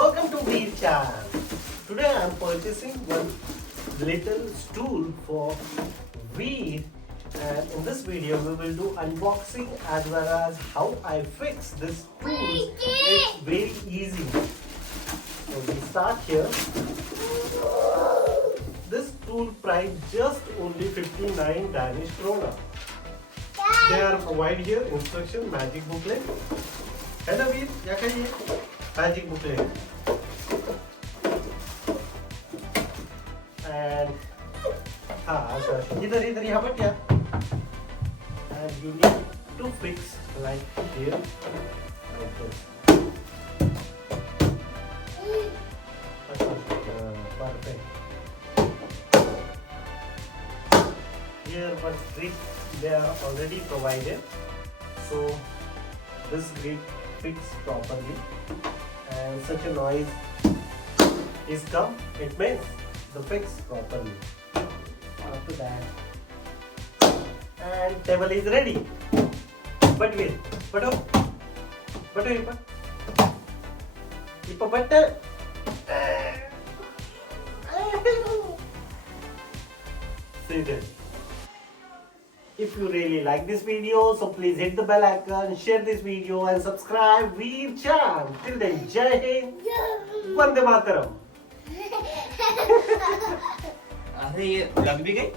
Welcome to Veer Chan. Today I am purchasing one little stool for Veer, and in this video we will do unboxing as well as how I fix this tool. It's very easy. So we start here. This tool price just only 59 Danish krona. They are provided here instruction magic booklet. Hello Veer, क्या खाइए? Magic booklet. And इधर यहाँ पर क्या? And you need to fix like here, like this. Perfect. Here one grip they are already provided, so this grip fits properly, and such a noise is come. It means the fix properly. After that, and table is ready. But wait, but sit there. If you really like this video, so please hit the bell icon, share this video and subscribe Veer Chan. Till then, Jai Hind, Vande Mataram. अरे ये लग भी गई